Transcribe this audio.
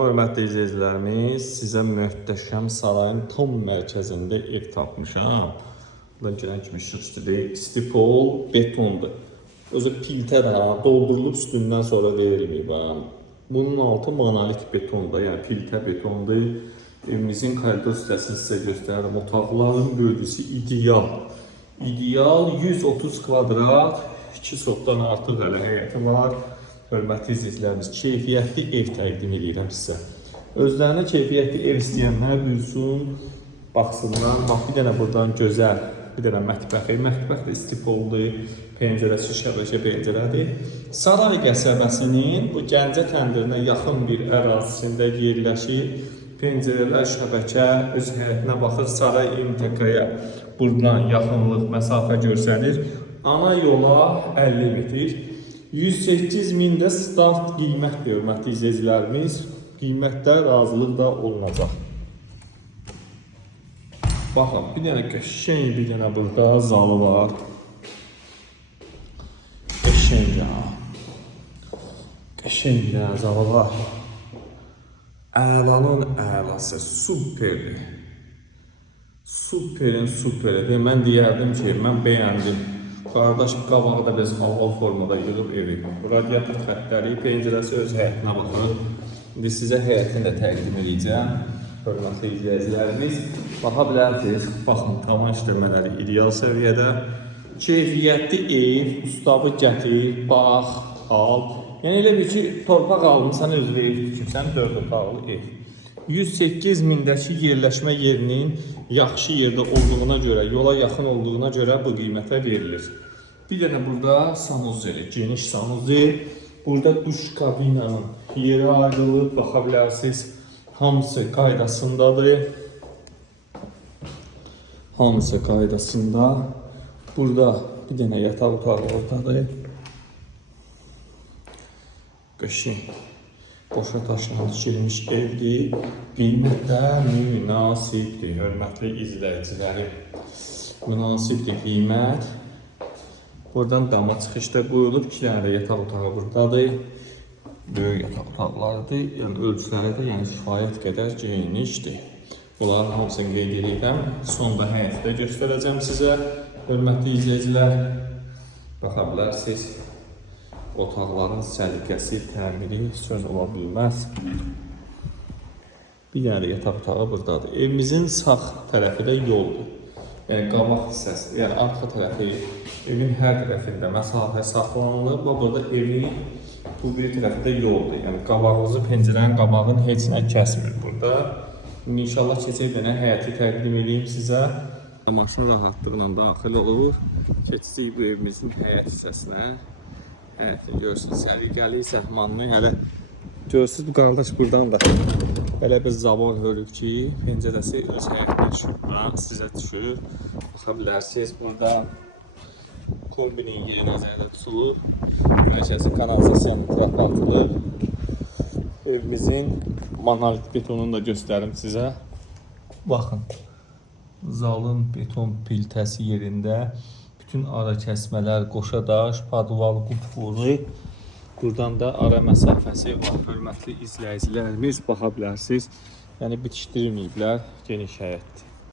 Hörmətli izləyicilərimiz, sizə möhtəşəm sarayın tam mərkəzində ev tapmışam. Buradan gələn kimi işıqçıdır. Stipol betondur. Özü piltə də doldurulub üstündən sonra verilməyib. Bunun altı monolit betondur, yəni piltə betondur. Evimizin koridor hissəsini sizə göstərirəm. Otaqların bölgüsü ideal. İdeal 130 kvadrat, 2 sotdan artıq hələ həyəti var. Hörmətli izləyicilərimiz, keyfiyyətli ev təqdim edirəm sizə. Özlərinə keyfiyyətli ev istəyənlər buyursun, baxsınlar. Bax, bir dənə buradan gözəl, bir dənə mətbəxi. Mətbəx də stipoldur, pəncərəsi şəbəkə pəncərədir. Saray qəsəbəsinin bu Gəncə təndirinə yaxın bir ərazisində yerləşir. Pəncərələr şəbəkə öz həyətinə baxır, saray MTK-ya buradan yaxınlıq, məsafə görsənir. Ana yola 50 metr. 108.000 də start qiymət hörmətli izləyicilərimiz. Qiymətdə razılıq da olunacaq. Baxın, bir dənə qəşəng, bir dənə burada zalı var. Qəşəng ya. Qəşəng bir dənə zalı var. Əlanın əlası, superdir. Superin superidir. Mən deyərdim ki, mən bəyəndim. Qardaş qabağda biz halal formada yığıb evi. Radiator xəttləri, pəncərəsi öz həyətinə baxır. İndi sizə həyətini də təqdim edəcəm. Hörmətli izləyicilərimiz, baxa bilərsiniz. Baxın, tavan işləmələri ideal səviyyədə. Keyfiyyətli ev, ustabı gətir, bax, al. Yəni elə bir ki, torpaq almışsan, özü ev tikirsən, 4 otaqlı ev. 108.000-dəki yerləşmə yerinin yaxşı yerdə olduğuna görə, yola yaxın olduğuna görə bu qiymətə verilir. Bir dənə burada sanuzel, geniş sanuzel. Burada duş kabinanın yeri ayrılıb, baxa bilərsiniz. Hamısı qaydasındadır. Hamısı qaydasında. Burada bir dənə yataq otağı ortadır. Qəşəng. Boşa daşla tikilmiş evdir. Qiymətdə münasibdir, hörmətli izləyicilərim. Münasibdir qiymət. Buradan dama çıxışda qoyulub, 2 dənə də yataq otağı buradadır. Böyük yataq otaqlarıdır. Yəni ölçüləri də kifayət qədər genişdir. Bunların hamısını qeyd edirəm. Sonda həyətdə göstərəcəm sizə, hörmətli izləyicilər. Baxa bilərsiniz. Otaqların səliqəsi, təmiri söz ola bilməz. Bir dənə də yataq otağı buradadır. Evimizin sağ tərəfi də yoldur. Yəni qabaq hissəsi, yəni arxa tərəfi, evin hər tərəfində məsafə saxlanılır. Burada evin bu bir tərəfi də yoldur. Yəni qabağınızı, pəncərənin qabağını heç nə kəsmir burada. İnşallah keçək bir dənə həyəti təqdim edeyim sizə. Maşın rahatlıqla daxil olur. Keçəcək bu evimizin həyət hissəsinə. Görürsünüz, səliqəli səhmanlı hələ görürsünüz, bu qardaş buradan da hələ bir zaval hörük ki, pəncərəsi öz həyətinə düşür, sizə düşür. Baxa bilərsiniz, burada kombinin yeri nəzərdə tutulur. Mərkəzi kanalizasiyanın tərəfə atılır. Evimizin monolit betonunu da göstərim sizə. Baxın, zalın beton piltəsi yerində. Bütün ara kəsmələr, qoşa daş, padval, qupfuru. Buradan da ara məsafəsi var. Hörmətli izləyicilərimiz, baxa bilərsiniz. Yəni bitişdirməyiblər, geniş həyətdir.